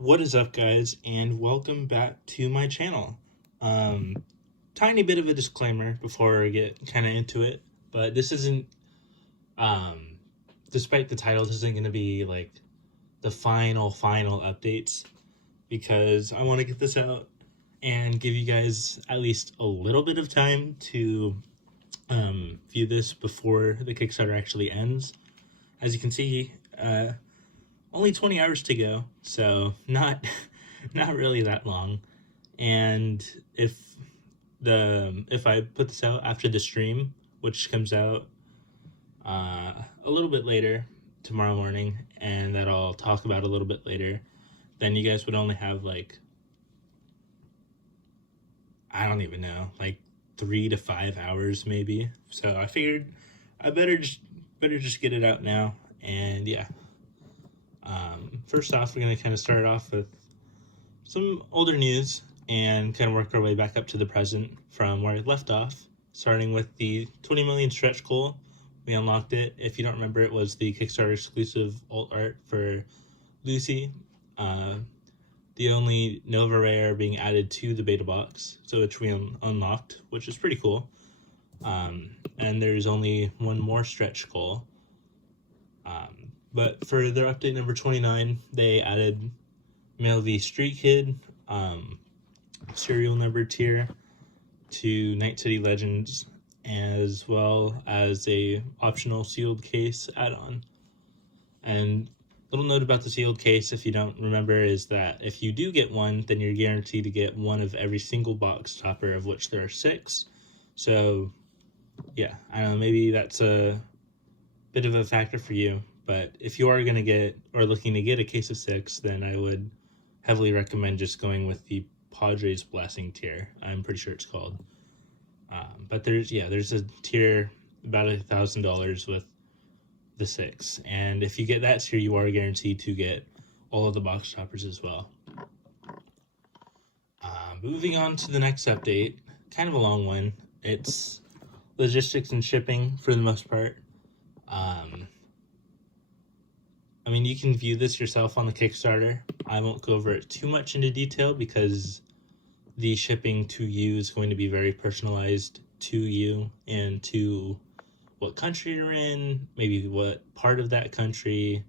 What is up, guys, and welcome back to my channel. Tiny bit of a disclaimer before I get kind of into it, but this isn't, despite the title, this isn't going to be like the final updates, because I want to get this out and give you guys at least a little bit of time to view this before the Kickstarter actually ends. As you can see, only 20 hours to go, so not really that long. And if I put this out after the stream, which comes out a little bit later tomorrow morning, and that I'll talk about a little bit later, then you guys would only have like, I don't even know, like 3 to 5 hours maybe. So I figured I better just get it out now. And yeah, first off, we're going to kind of start off with some older news and kind of work our way back up to the present from where I left off, starting with the 20 million stretch goal. We unlocked it. If you don't remember, it was the Kickstarter exclusive alt art for Lucy, the only Nova Rare being added to the beta box, so which we unlocked, which is pretty cool. And there's only one more stretch goal. But for their update number 29, they added Male v Street Kid, serial number tier to Night City Legends, as well as a optional sealed case add-on. And little note about the sealed case, if you don't remember, is that if you do get one, then you're guaranteed to get one of every single box topper, of which there are 6. So yeah, I don't know, maybe that's a bit of a factor for you. But if you are going to get, or looking to get, a case of 6, then I would heavily recommend just going with the Padres Blessing tier. I'm pretty sure it's called. But there's a tier about $1,000 with the 6. And if you get that tier, you are guaranteed to get all of the box toppers as well. Moving on to the next update, kind of a long one. It's logistics and shipping for the most part. I mean, you can view this yourself on the Kickstarter. I won't go over it too much into detail because the shipping to you is going to be very personalized to you and to what country you're in, maybe what part of that country.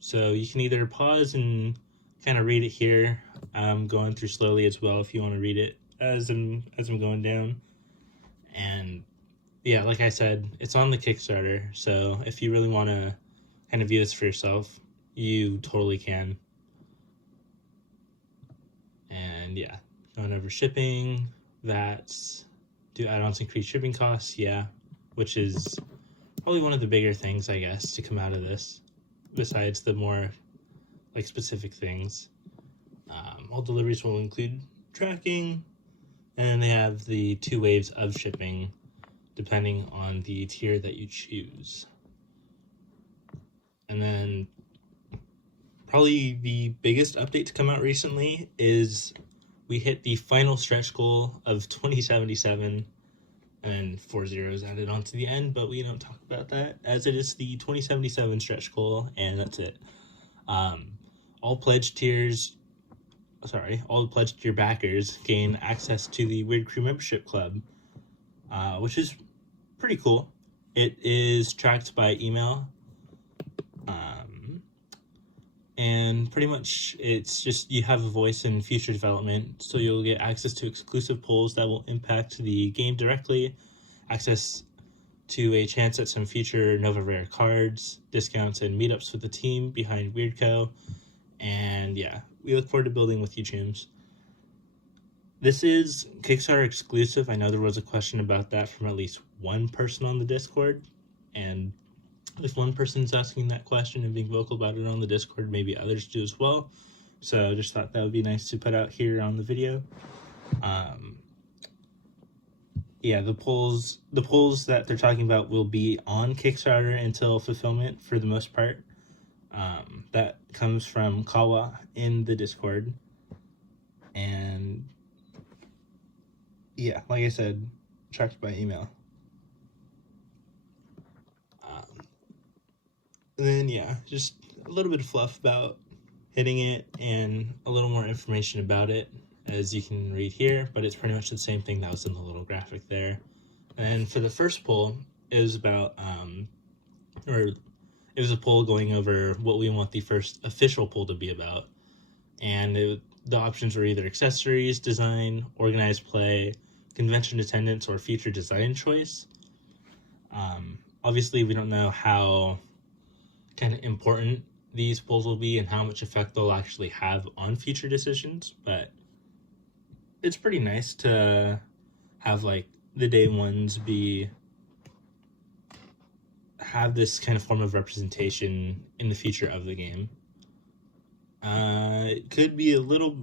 So you can either pause and kind of read it here. I'm going through slowly as well if you want to read it as I'm going down. And yeah, like I said, it's on the Kickstarter, so if you really want to kind of view this for yourself, you totally can. And yeah, going over shipping, VATs, do add-ons increase shipping costs? Yeah, which is probably one of the bigger things, I guess, to come out of this, besides the more like specific things. All deliveries will include tracking, and they have the 2 waves of shipping depending on the tier that you choose. And then probably the biggest update to come out recently is we hit the final stretch goal of 2077, and 4 zeros added onto the end, but we don't talk about that, as it is the 2077 stretch goal, and that's it. All pledge tier backers gain access to the WeirdCrew membership club, which is pretty cool. It is tracked by email, and pretty much it's just you have a voice in future development, so you'll get access to exclusive polls that will impact the game directly, access to a chance at some future Nova Rare cards, discounts, and meetups with the team behind WeirdCrew. And yeah, we look forward to building with you, chums. This is Kickstarter exclusive. I know there was a question about that from at least one person on the Discord, and if one person's asking that question and being vocal about it on the Discord, maybe others do as well. So I just thought that would be nice to put out here on the video. Yeah, the polls that they're talking about will be on Kickstarter until fulfillment for the most part. That comes from Kawa in the Discord. And yeah, like I said, tracked by email. And then yeah, just a little bit of fluff about hitting it, and a little more information about it, as you can read here, but it's pretty much the same thing that was in the little graphic there. And for the first poll, it was about, it was a poll going over what we want the first official poll to be about. And the options were either accessories, design, organized play, convention attendance, or future design choice. Obviously, we don't know how kind of important these polls will be and how much effect they'll actually have on future decisions, but it's pretty nice to have like the day ones have this kind of form of representation in the future of the game. It could be a little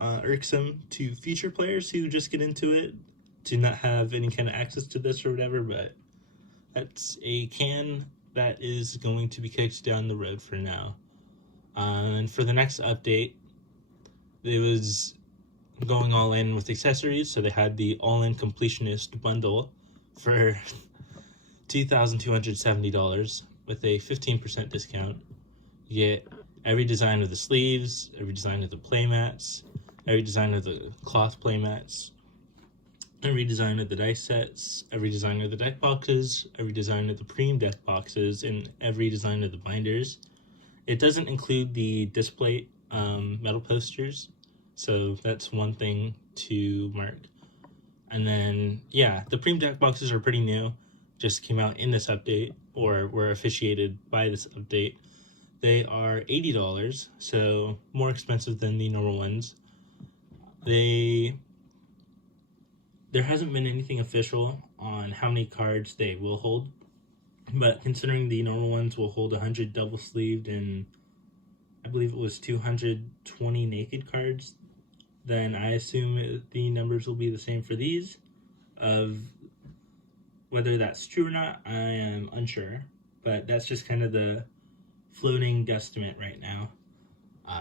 irksome to future players who just get into it to not have any kind of access to this or whatever, but that's a can that is going to be kicked down the road for now. And for the next update, it was going all in with accessories, so they had the all-in completionist bundle for $2,270 with a 15% discount. You get every design of the sleeves, every design of the playmats, every design of the cloth playmats, every design of the dice sets, every design of the deck boxes, every design of the preem deck boxes, and every design of the binders. It doesn't include the display metal posters, so that's one thing to mark. And then, yeah, the preem deck boxes are pretty new, just came out in this update, or were officiated by this update. They are $80, so more expensive than the normal ones. There hasn't been anything official on how many cards they will hold, but considering the normal ones will hold 100 double-sleeved and I believe it was 220 naked cards, then I assume the numbers will be the same for these. Of whether that's true or not, I am unsure, but that's just kind of the floating guesstimate right now.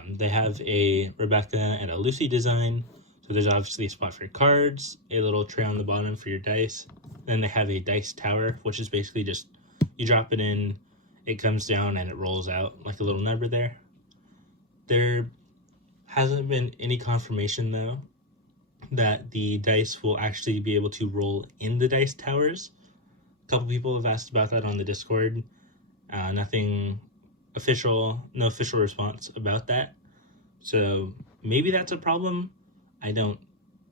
They have a Rebecca and a Lucy design, so there's obviously a spot for cards, a little tray on the bottom for your dice. Then they have a dice tower, which is basically just you drop it in, it comes down, and it rolls out like a little number there. There hasn't been any confirmation, though, that the dice will actually be able to roll in the dice towers. A couple people have asked about that on the Discord. Nothing official, no official response about that. So maybe that's a problem. I don't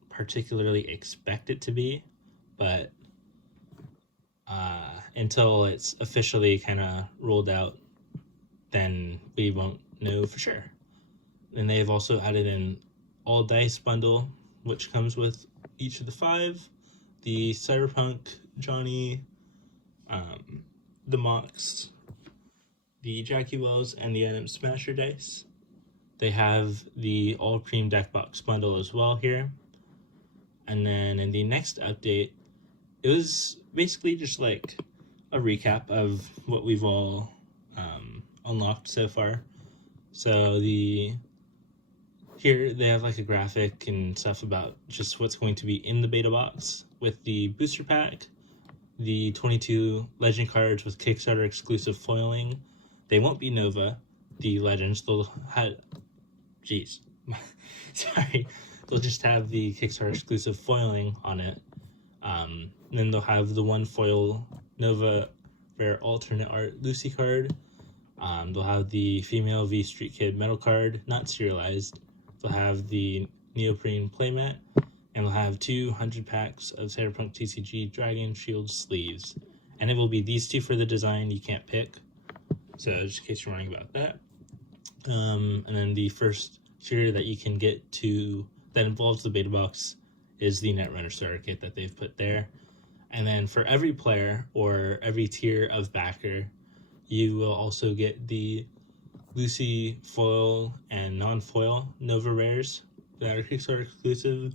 particularly expect it to be, but until it's officially kind of rolled out, then we won't know for sure. And they've also added an all dice bundle, which comes with each of the 5, the Cyberpunk Johnny, the Mox, the Jackie Wells, and the Adam Smasher dice. They have the all preem deck box bundle as well here. And then in the next update, it was basically just like a recap of what we've all unlocked so far. So here they have like a graphic and stuff about just what's going to be in the beta box with the booster pack, the 22 legend cards with Kickstarter exclusive foiling. They won't be Nova, the legends. They'll have, sorry, they'll just have the Kickstarter exclusive foiling on it. Then they'll have the one foil Nova rare alternate art Lucy card. They'll have the female V Street Kid metal card, not serialized. They'll have the neoprene playmat, and they'll have 200 packs of Cyberpunk TCG Dragon Shield sleeves. And it will be these 2 for the design, you can't pick. So just in case you're wondering about that. And then the first tier that you can get to that involves the beta box is the Netrunner starter kit that they've put there. And then for every player or every tier of backer, you will also get the Lucy foil and non-foil Nova rares that are Kickstarter exclusive.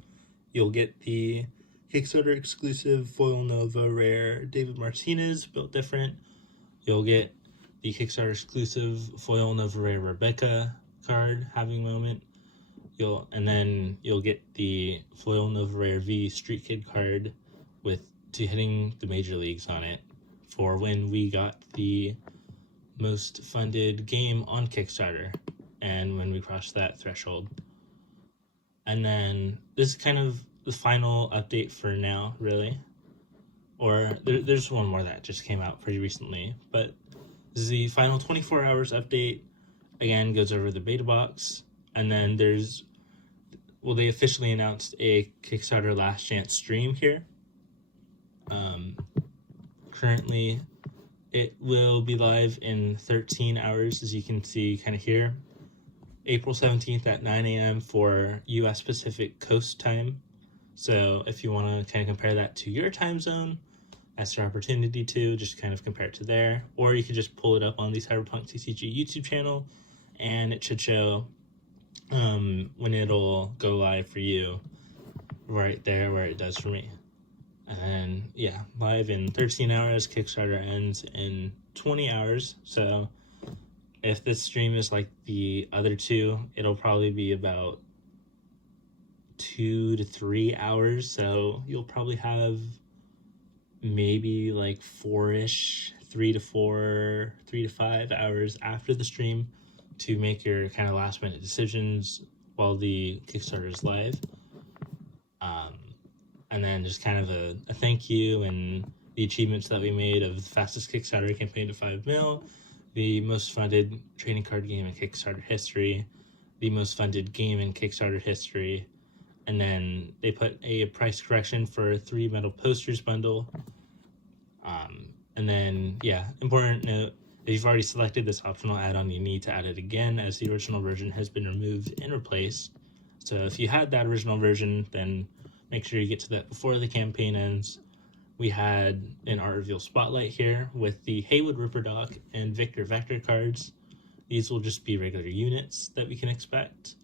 You'll get the Kickstarter exclusive foil Nova rare David Martinez, built different. You'll get the Kickstarter exclusive foil Nova rare Rebecca card, having moment. And then you'll get the foil Nova rare V Street Kid card with to hitting the major leagues on it for when we got the most funded game on Kickstarter. and when we cross that threshold. And then this is kind of the final update for now, really. Or there's one more that just came out pretty recently, but this is the final 24 hours update. Again, goes over the beta box, and then they officially announced a Kickstarter last chance stream here. Currently, it will be live in 13 hours, as you can see kind of here. April 17th at 9 a.m. for U.S. Pacific Coast time. So if you want to kind of compare that to your time zone, that's your opportunity to just kind of compare it to there. Or you could just pull it up on the Cyberpunk TCG YouTube channel, and it should show when it'll go live for you right there where it does for me. And yeah, live in 13 hours. Kickstarter ends in 20 hours. So if this stream is like the other two, it'll probably be about 2 to 3 hours. So you'll probably have maybe like 4-ish, 3 to 5 hours after the stream to make your kind of last minute decisions while the Kickstarter is live. And then just kind of a thank you and the achievements that we made of the fastest Kickstarter campaign to 5 mil, the most funded trading card game in Kickstarter history, the most funded game in Kickstarter history, and then they put a price correction for a 3 metal posters bundle. And then, yeah, important note, if you've already selected this optional add-on, you need to add it again, as the original version has been removed and replaced. So if you had that original version, then make sure you get to that before the campaign ends. We had an art reveal spotlight here with the Haywood Ripperdoc and Victor Vector cards. These will just be regular units that we can expect.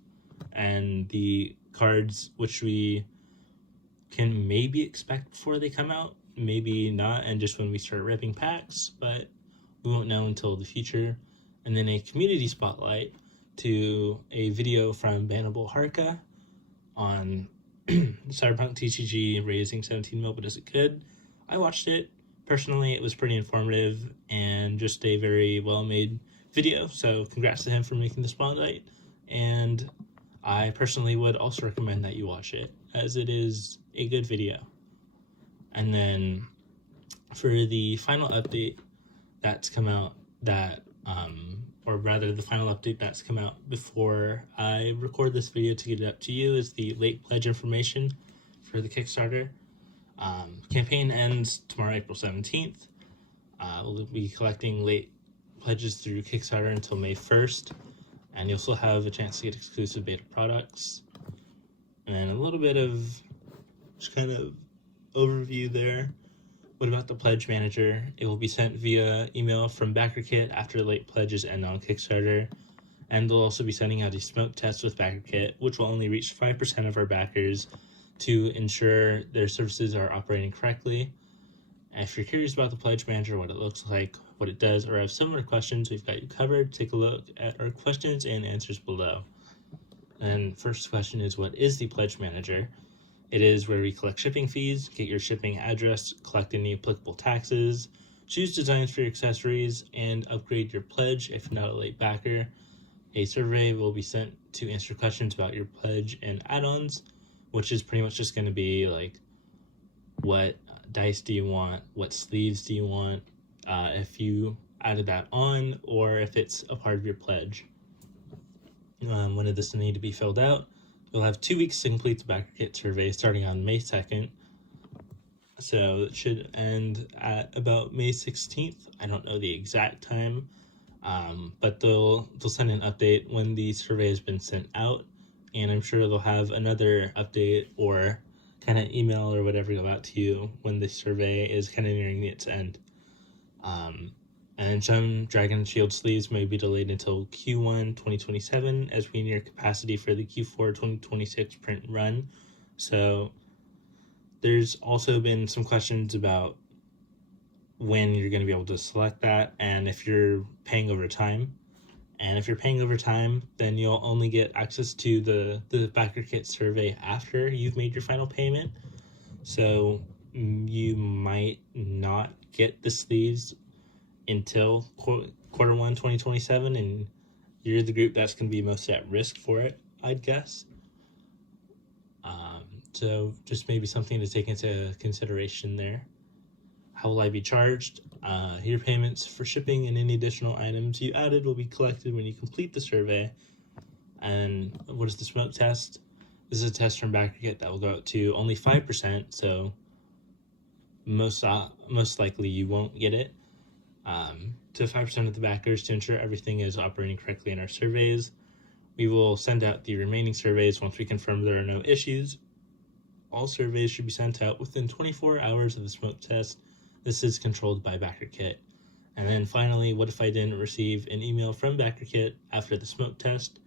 And the cards which we can maybe expect before they come out, maybe not, and just when we start ripping packs, but we won't know until the future. And then a community spotlight to a video from Bannable Harka on Cyberpunk TCG raising 17 mil, but is it good? I watched it. Personally, it was pretty informative and just a very well-made video, so congrats to him for making the spotlight. And I personally would also recommend that you watch it, as it is a good video. And then for the final update that's come out or rather the final update that's come out before I record this video to get it up to you, is the late pledge information for the Kickstarter. Campaign ends tomorrow, April 17th. We'll be collecting late pledges through Kickstarter until May 1st, and you'll still have a chance to get exclusive beta products. And a little bit of just kind of overview there. What about the Pledge Manager? It will be sent via email from backerkit after late pledges end on Kickstarter. And they'll also be sending out a smoke test with backerkit, which will only reach 5% of our backers to ensure their services are operating correctly. And if you're curious about the Pledge Manager, what it looks like, what it does, or have similar questions, we've got you covered. Take a look at our questions and answers below. And first question is, what is the Pledge Manager? It is where we collect shipping fees, get your shipping address, collect any applicable taxes, choose designs for your accessories, and upgrade your pledge if you're not a late backer. A survey will be sent to answer questions about your pledge and add-ons, which is pretty much just going to be like, what dice do you want, what sleeves do you want, if you added that on, or if it's a part of your pledge. When does this need to be filled out? You'll have 2 weeks to complete the backerkit survey starting on May 2nd. So it should end at about May 16th. I don't know the exact time, but they'll send an update when the survey has been sent out, and I'm sure they'll have another update or kind of email or whatever go out to you when the survey is kind of nearing its end. And some Dragon Shield sleeves may be delayed until Q1 2027 as we near capacity for the Q4 2026 print run. So there's also been some questions about when you're going to be able to select that and if you're paying over time. And if you're paying over time, then you'll only get access to the backerkit survey after you've made your final payment. So you might not get the sleeves until quarter 1 2027, and you're the group that's going to be most at risk for it, I'd guess. So just maybe something to take into consideration there. How will I be charged? Your payments for shipping and any additional items you added will be collected when you complete the survey. And what is the smoke test? This is a test from backerkit that will go out to only 5%, so most likely you won't get it. To 5% of the backers to ensure everything is operating correctly in our surveys. We will send out the remaining surveys once we confirm there are no issues. All surveys should be sent out within 24 hours of the smoke test. This is controlled by backerkit. And then finally, what if I didn't receive an email from backerkit after the smoke test?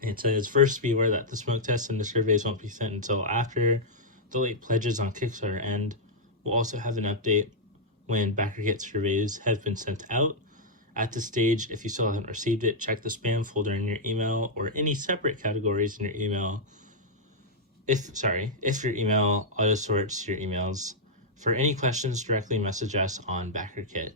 It says, first be aware that the smoke test and the surveys won't be sent until after the late pledges on Kickstarter end. We'll also have an update when backerkit surveys have been sent out. At this stage, if you still haven't received it, check the spam folder in your email or any separate categories in your email. If your email auto sorts your emails. For any questions, directly message us on backerkit.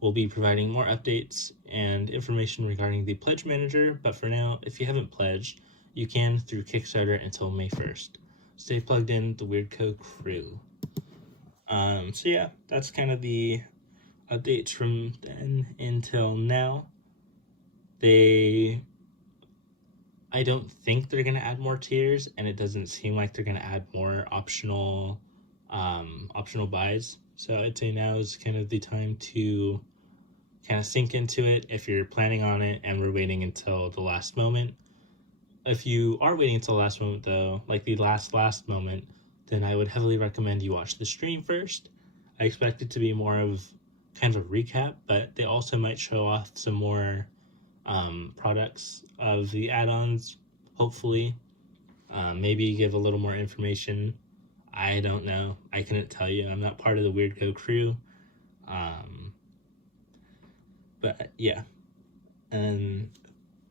We'll be providing more updates and information regarding the pledge manager, but for now, if you haven't pledged, you can through Kickstarter until May 1st. Stay plugged in, the WeirdCrew. So yeah, that's kind of the updates from then until now. I don't think they're going to add more tiers, and it doesn't seem like they're going to add more optional buys. So I'd say now is kind of the time to kind of sink into it if you're planning on it and we're waiting until the last moment. If you are waiting until the last moment, though, like the last moment, then I would heavily recommend you watch the stream first. I expect it to be more of kind of a recap, but they also might show off some more products of the add-ons, hopefully. Maybe give a little more information. I don't know. I couldn't tell you. I'm not part of the WeirdCrew crew. But yeah. And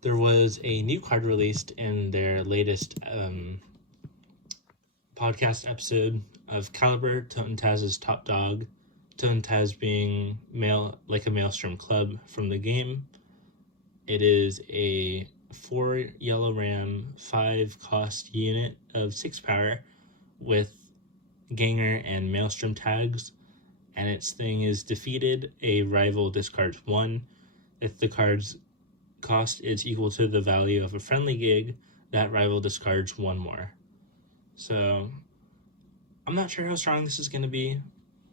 there was a new card released in their latest podcast episode of Caliber, Toten Taz's top dog. Toten Taz being like a Maelstrom club from the game. It is a 4 yellow ram, 5 cost unit of 6 power with Ganger and Maelstrom tags, and its thing is defeated, a rival discards 1. If the card's cost is equal to the value of a friendly gig, that rival discards 1 more. So I'm not sure how strong this is going to be.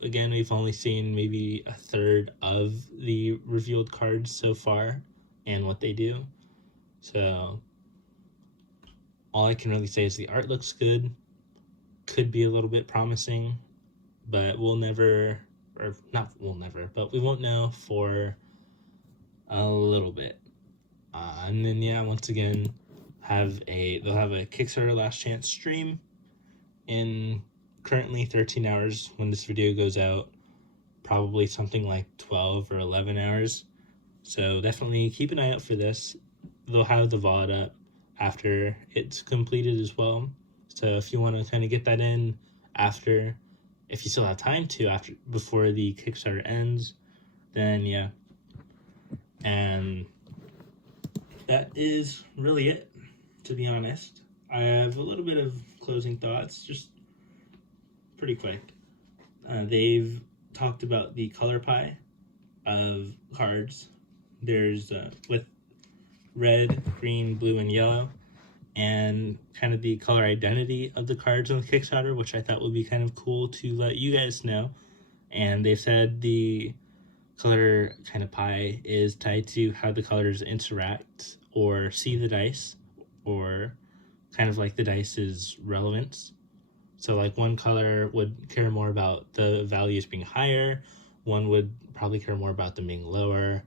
Again, we've only seen maybe a third of the revealed cards so far and what they do. So all I can really say is the art looks good. Could be a little bit promising, but we won't know for a little bit. And then yeah, once again, they'll have a Kickstarter last chance stream in currently 13 hours when this video goes out, probably something like 12 or 11 hours. So definitely keep an eye out for this. They'll have the VOD up after it's completed as well. So if you want to kind of get that in after, if you still have time to before the Kickstarter ends, then yeah. And that is really it, to be honest. I have a little bit of closing thoughts, just pretty quick. They've talked about the color pie of cards. There's with red, green, blue, and yellow, and kind of the color identity of the cards on the Kickstarter, which I thought would be kind of cool to let you guys know. And they've said the color kind of pie is tied to how the colors interact or see the dice, or kind of like the dice's relevance. So like one color would care more about the values being higher, one would probably care more about them being lower,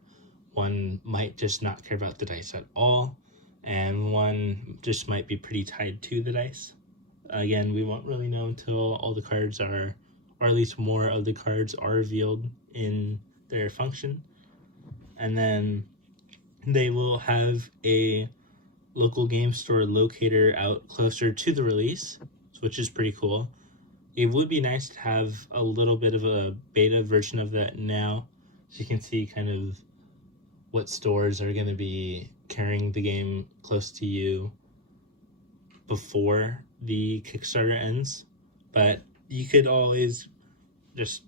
one might just not care about the dice at all, and one just might be pretty tied to the dice. Again, we won't really know until all the cards are, or at least more of the cards are revealed in their function. And then they will have a local game store locator out closer to the release, which is pretty cool. It would be nice to have a little bit of a beta version of that now, so you can see kind of what stores are going to be carrying the game close to you before the Kickstarter ends, but you could always just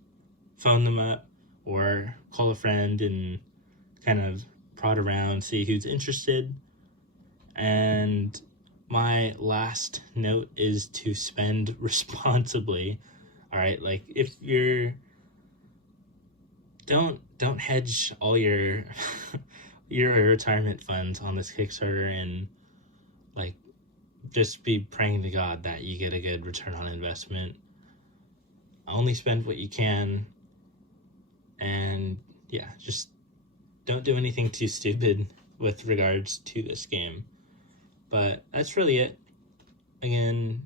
phone them up or call a friend and kind of prod around, see who's interested. And my last note is to spend responsibly. All right, like if you're don't hedge all your your retirement funds on this Kickstarter, and like just be praying to God that you get a good return on investment. Only spend what you can, and yeah, just don't do anything too stupid with regards to this game. But that's really it. Again,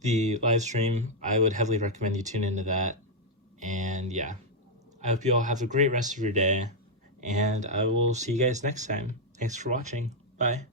the live stream, I would heavily recommend you tune into that. And yeah, I hope you all have a great rest of your day, and I will see you guys next time. Thanks for watching. Bye.